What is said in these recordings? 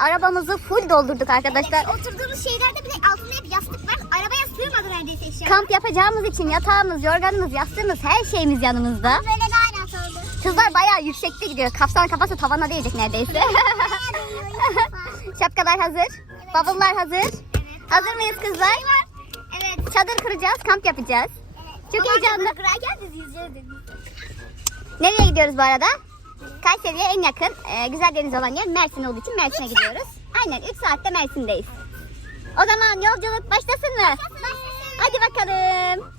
arabamızı full doldurduk arkadaşlar. Oturduğumuz şeylerde bile altında hep yastık var. Arabaya sığmadı neredeyse eşya. Kamp yapacağımız için yatağımız, yorganımız, yastığımız her şeyimiz yanımızda. Böyle daha rahat oldu. Kızlar bayağı yüksekte gidiyor. Kapsanın kafası tavana değecek neredeyse. Şapkalar hazır. Bavullar hazır. Hazır mıyız kızlar? Evet. Çadır kuracağız, kamp yapacağız. Çok heyecanlı. Kurarken biz yüzeceğiz dedik. Nereye gidiyoruz bu arada? Kayseri'ye en yakın e, güzel deniz olan yer Mersin olduğu için Mersin'e gidiyoruz. Aynen 3 saatte Mersin'deyiz. O zaman yolculuk başlasın mı? Hadi bakalım.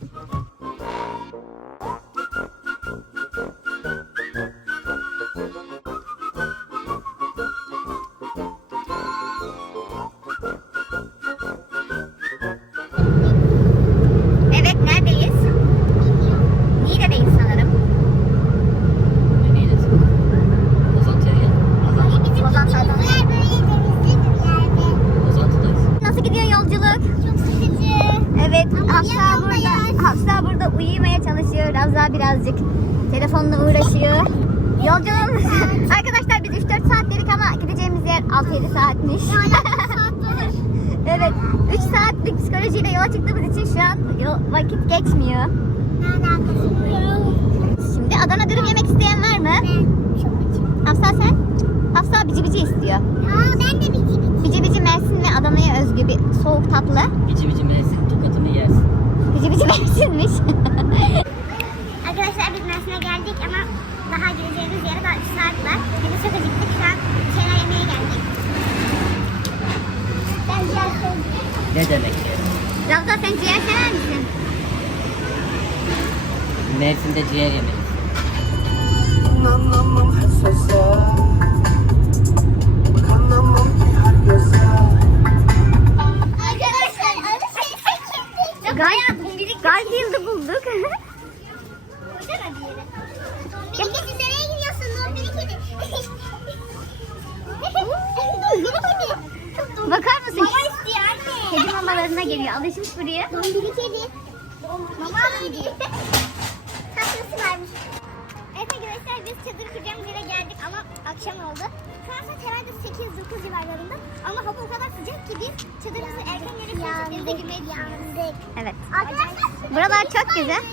3 saatlik psikolojiyle yola çıktığımız için şu an yol- vakit geçmiyor. Şimdi Adana dürüm yemek isteyen var mı? Hafsa sen? Hafsa bici bici istiyor. Aa ben de bir gibi. Bici bici Mersin ve Adana'ya özgü bir soğuk tatlı. Bici bici Mersin tokatını yersin. Bici bici Mersin'miş. Arkadaşlar biz Mersin'e geldik ama daha gideceğimiz yere daha 3 saat var. Biz çok acıktık. Şu an bir şeyler yemeye geldik. Ben sevdim. Ne demek? Ravza sen ciğer sever misin? Mersin'de ciğer yemeliyiz. Anlamam her söze Kanamam ki her göze Arkadaşlar alışverişe gittik. Gar Garfield'ı bulduk. Koysana bir yere. Dombili kedi nereye gidiyorsun Dombili kedi? Bakar mısın? Mama istiyor anne. Kedi mamalarına geliyor. Alışmış buraya. Dombili kedi. Mama kedi. Tatlısı varmış. Evet arkadaşlar biz çadır kuracağımız yere geldik ama akşam oldu. Şu an saat herhalde 8-9 civarlarında. Ama hava o kadar sıcak ki biz çadırımızı erken yere koyduk. Denize girmeyi düşünüyoruz. Evet. Arkadaşlar Buralar çok güzel.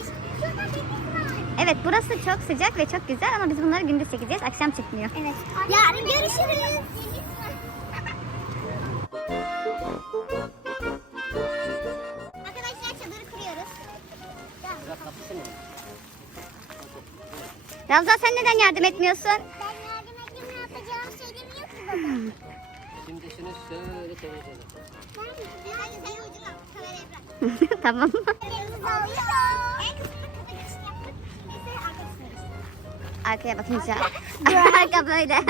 Evet burası çok sıcak ve çok güzel ama biz bunları gündüz çekeceğiz. Akşam çıkmıyor. Evet. Yarın görüşürüz. Ravza sen neden yardım etmiyorsun? Ben yardım edeyim ne yapacağımı söylemiyor ki baba. Şimdi şunu şöyle bırak. tamam. Arkaya bakınca. Arka böyle.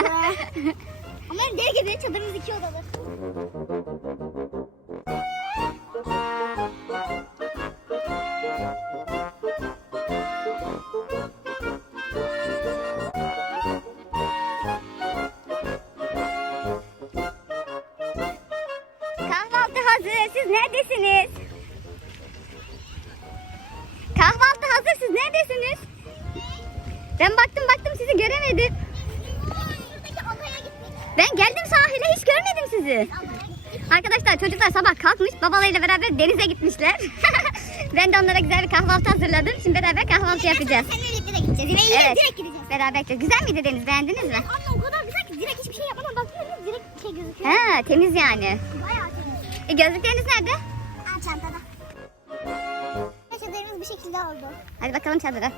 Ama deli gibi çadırımız iki odalı. Kahvaltı hazırladım. Şimdi beraber kahvaltı yapacağız. Seninle birlikte de gideceğiz. Yemeğe Evet. direkt gideceğiz. Beraber gideceğiz. Güzel miydi deniz beğendiniz mi? Anne o kadar güzel ki direkt hiçbir şey yapmadan bakıyoruz direkt şey gözüküyor. Ha temiz yani. Bayağı temiz. E, gözlükleriniz nerede? Aa çantada. Çadırımız bir şekilde oldu. Hadi bakalım çadıra.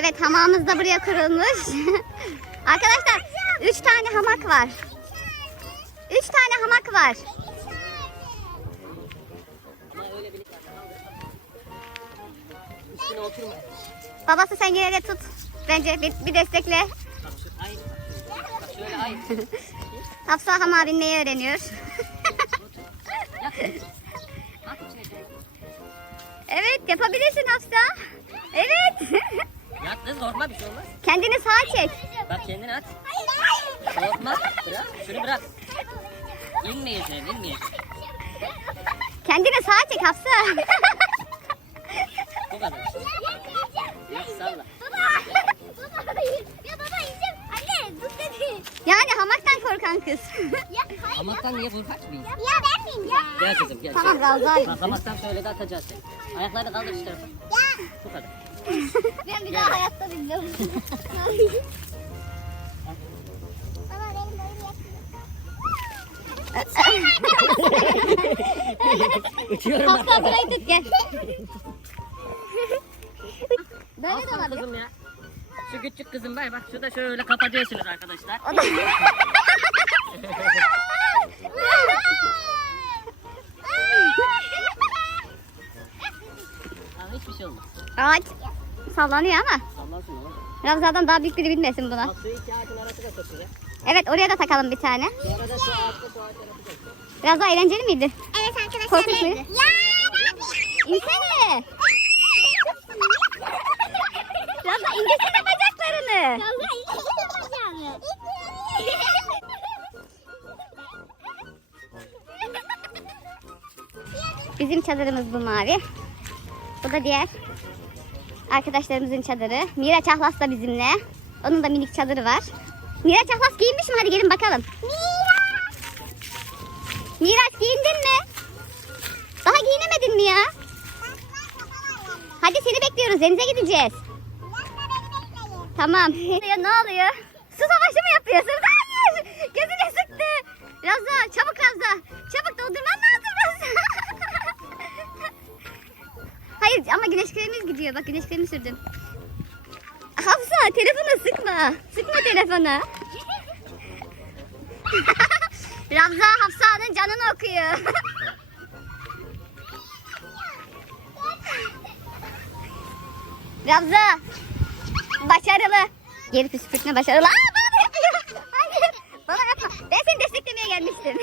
Evet hamamımız da buraya kurulmuş. Arkadaşlar 3 tane hamak var. 3 tane hamak var. Babası sen yine de tut. Bence bir, bir destekle. Hafsa öğreniyor. Yat. Bak içine gel. evet yapabilirsin Hafsa. Evet. Yat kız normal bir şey olmaz. Kendini sağa çek. Bak kendini at. Korkma. Bırak. Şunu bırak. İnmeyeceksin, inmeyeceksin. Kendine sağa çek Hafsa. Bu kadar. Yok salla. Baba. Baba hayır. Ya dedi. yani hamaktan korkan kız. Ya hayır. Hamaktan niye korkak mıyız? Ya ben miyim ya? Gel kızım gel. tamam. Bak hamaktan şöyle de atacağız seni. Ayakları kaldır şu tarafa. Ya. Bu kadar. Ben bir daha hayatta bilmiyorum. Baba benim yetmiyor. Uçuyorum Hafsa burayı tut gel. Böyle de Aslan olabilir. kızım ya. Şu küçük kızım var bak şurada şöyle kapatıyorsunuz arkadaşlar. O da... Ama hiçbir şey olmaz. Ağaç sallanıyor ama. Sallansın oğlum. Ravza'dan daha büyük biri bilmesin buna. Bak şu iki ağacın arası da çok güzel. Evet oraya da takalım bir tane. Sonra da şu ağaçta şu ağaçta yapacağız. Biraz daha eğlenceli miydi? Evet arkadaşlar. Korkunç muydu? Ya. İnsene. Daha indirsene bacaklarını. Bizim çadırımız bu mavi. Bu da diğer arkadaşlarımızın çadırı. Miraç Ahlas da bizimle. Onun da minik çadırı var. Miraç Ahlas giyinmiş mi? Hadi gelin bakalım. Miraç giyindin mi? Daha giyinemedin mi ya? Hadi seni bekliyoruz. Denize gideceğiz. Tamam. Ne oluyor? Su savaşı mı yapıyorsunuz? Hayır. Gözüne sıktı. Razza çabuk Razza. Çabuk doldurman lazım Hayır ama güneş kremimiz gidiyor. Bak güneş kremi sürdüm. Hafsa telefonu sıkma. Sıkma telefonu. Ramza Hafsa'nın canını okuyor. Ramza başarılı. Geri püskürtme başarılı. Aa, bana yapıyor. Hayır bana yapma. Ben seni desteklemeye gelmiştim.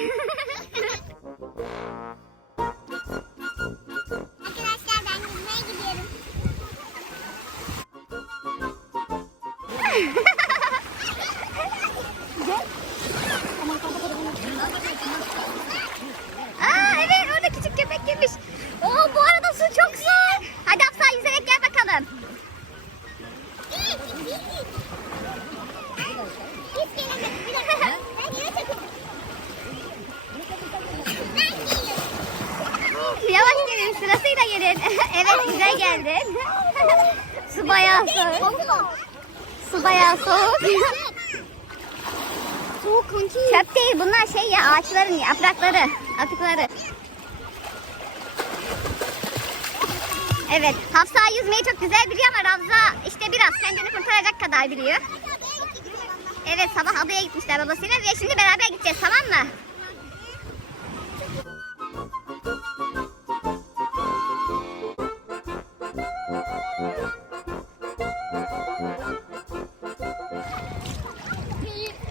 Ağaçların yaprakları, atıkları. Evet Hafsa yüzmeyi çok güzel biliyor ama Ravza işte biraz kendini kurtaracak kadar biliyor. Evet sabah adaya gitmişler babasıyla ve şimdi beraber gideceğiz tamam mı?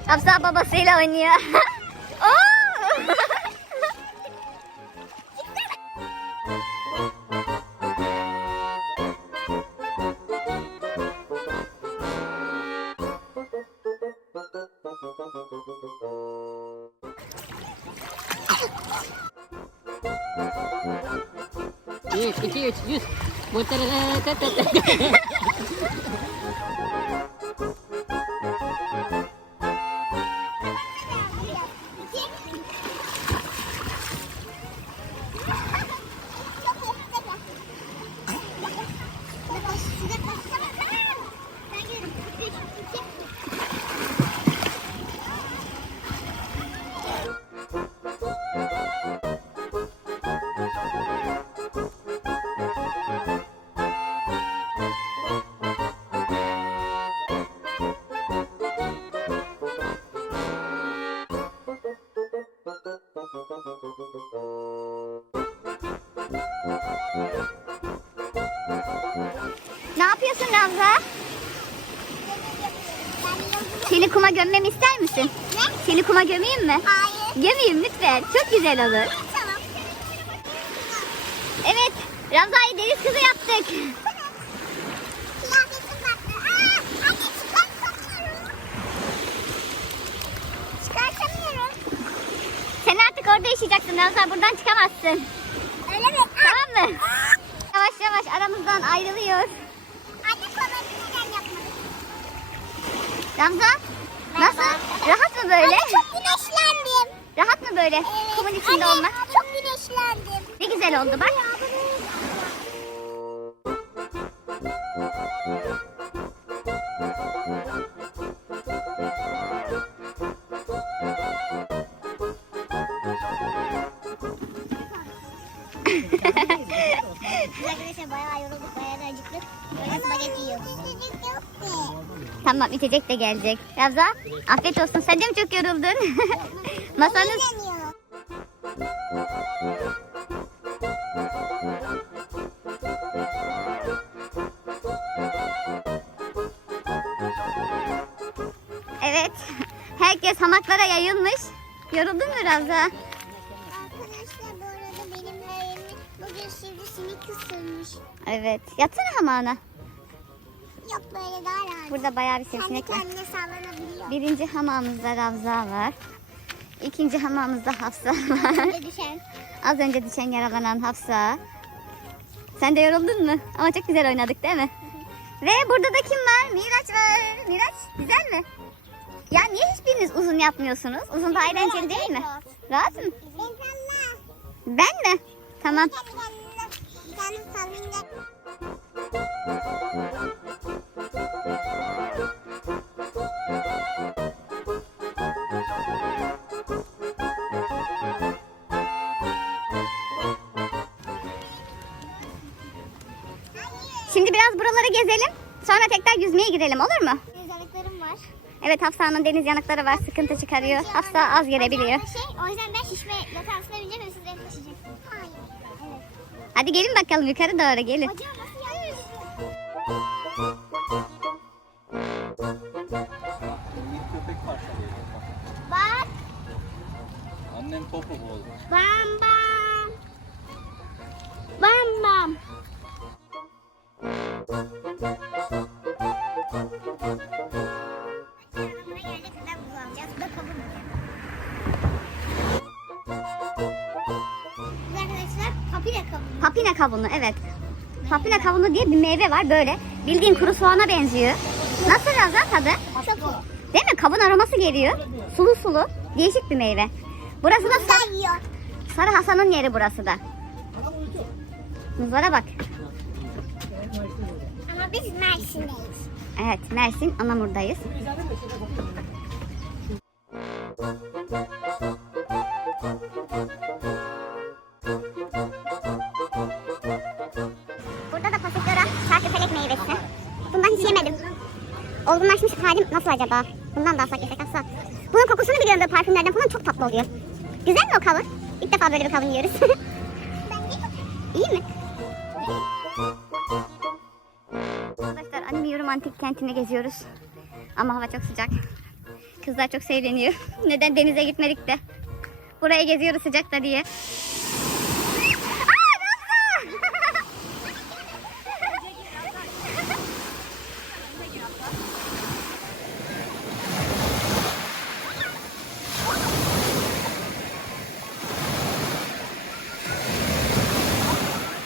Hafsa babasıyla oynuyor. Cheers. Cheers. What? Ravza? Seni kuma gömmemi ister misin? Ne? Seni kuma gömeyim mi? Hayır. Gömeyim lütfen. Çok güzel olur. Tamam. Evet. Ravza'yı deniz kızı yaptık. Sen artık orada yaşayacaksın Ravza. Buradan çıkamazsın. mı? Yavaş yavaş aramızdan ayrılıyor. Anne neden yapmadın? Nasıl? Rahat mı böyle? Çok güneşlendim. Rahat mı böyle kumun içinde Anne, olmak? çok güneşlendim. Ne güzel oldu bak. Tamam içecek de gelecek. Ramza afiyet olsun. Sen de mi çok yoruldun? Masanız Evet. Herkes hamaklara yayılmış. Yoruldun mu Ramza? Arkadaşlar bu arada benim hayalimi bugün sivrisinek ısırmış. Evet. Yatsana hamağına. Yok böyle daha rahat. Burada bayağı bir Kendi sivrisinek var. kendine sallanabiliyor. Birinci hamamımızda Ravza var. İkinci hamamımızda Hafsa var. Bir düşen. Az önce düşen yaralanan Hafsa. Sen de yoruldun mu? Ama çok güzel oynadık değil mi? Ve burada da kim var? Miraç var. Miraç güzel mi? Ya niye hiçbiriniz uzun yapmıyorsunuz? Uzun daha eğlenceli değil mi? Rahat mı? Ben mi? Tamam. Kendi kendine canım sallanacak. Şimdi biraz buraları gezelim. Sonra tekrar yüzmeye gidelim olur mu? Güzelliklerim var. Evet Hafsa'nın deniz yanıkları var. Sıkıntı çıkarıyor. Hafsa az gelebiliyor. Şey, o yüzden ben şişme yatağın üstüne bineceğim ve siz taşıyacaksınız. Hayır. Evet. Hadi gelin bakalım yukarı doğru gelin. Hocam nasıl yanlış? Bak. Annem topu oldu. Bam. Bam kavunu evet. Papina kavunu diye bir meyve var böyle. Bildiğin kuru soğana benziyor. Nasıl Ramazan tadı? Çok iyi. Değil mi? Kavun aroması geliyor. Sulu sulu. Değişik bir meyve. Burası da Sar-. Sarı Hasan'ın yeri burası da. Muzlara bak. Ama biz Mersin'deyiz. Evet Mersin Anamur'dayız. Burada Olgunlaşmış halim nasıl acaba? Bundan da alsak yesek alsak. Bunun kokusunu biliyorum böyle parfümlerden falan çok tatlı oluyor. Güzel mi o kavun? İlk defa böyle bir kavun yiyoruz. İyi mi? Arkadaşlar Anime Romantik kentini geziyoruz. Ama hava çok sıcak. Kızlar çok seviniyor. Neden denize gitmedik de. Burayı geziyoruz sıcakta diye.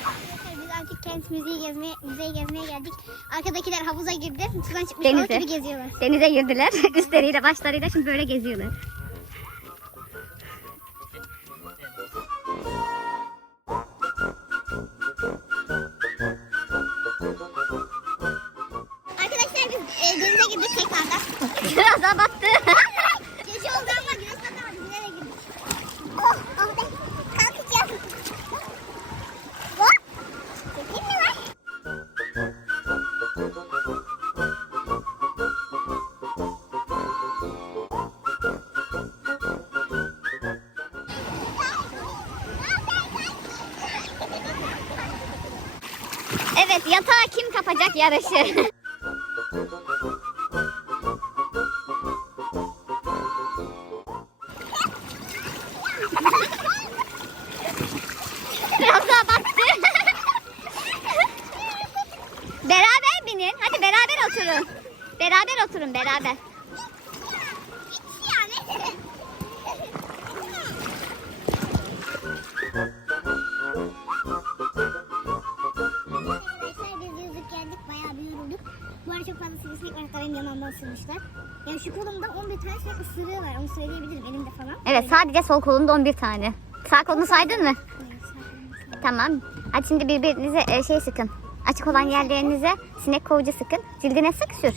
Aa, Ramza! Kent müzeyi gezmeye, müzeyi gezmeye geldik. Arkadakiler havuza girdi. Sudan çıkmış Denize. gibi geziyorlar. Denize girdiler. Üstleriyle başlarıyla şimdi böyle geziyorlar. Jak jadę się. Falan. Evet sadece sol kolunda 11 tane. Sağ kolunu saydın mı? Tamam. Hadi şimdi birbirinize e, şey sıkın. Açık olan yerlerinize sinek kovucu sıkın. Cildine sık sür.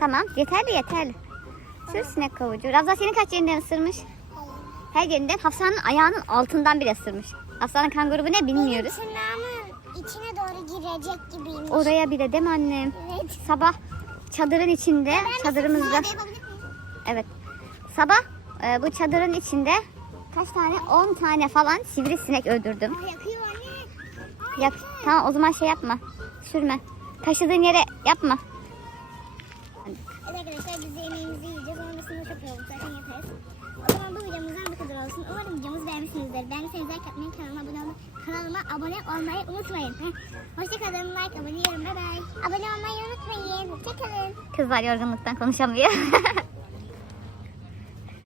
Tamam yeterli yeterli. Sür sinek kovucu. Ravza senin kaç yerinden ısırmış? Her yerinden. Hafsa'nın ayağının altından bile ısırmış. Hafsa'nın kan grubu ne bilmiyoruz. Benim tırnağımın içine doğru girecek gibiymiş. Oraya bile değil mi annem? Evet. Sabah çadırın içinde, çadırımızda. Yapabilir miyim? Evet. Sabah e, bu çadırın içinde kaç tane? 10 tane falan sivrisinek öldürdüm. Aa, yakıyor anne. Yap. Tamam o zaman şey yapma. Sürme. Taşıdığın yere yapma. Evet arkadaşlar biz de yemeğimizi yiyeceğiz. Çok yorulduk zaten yaparız. O zaman bu videomuzdan bu kadar olsun. Umarım videomuzu beğenmişsinizdir. Beğendiyseniz like atmayı, kanalıma abone olmayı, kanalıma abone olmayı unutmayın. Hoşçakalın, like, abone, yorum, bye bye. Abone olmayı unutmayın. Hoşçakalın. Kızlar yorgunluktan konuşamıyor.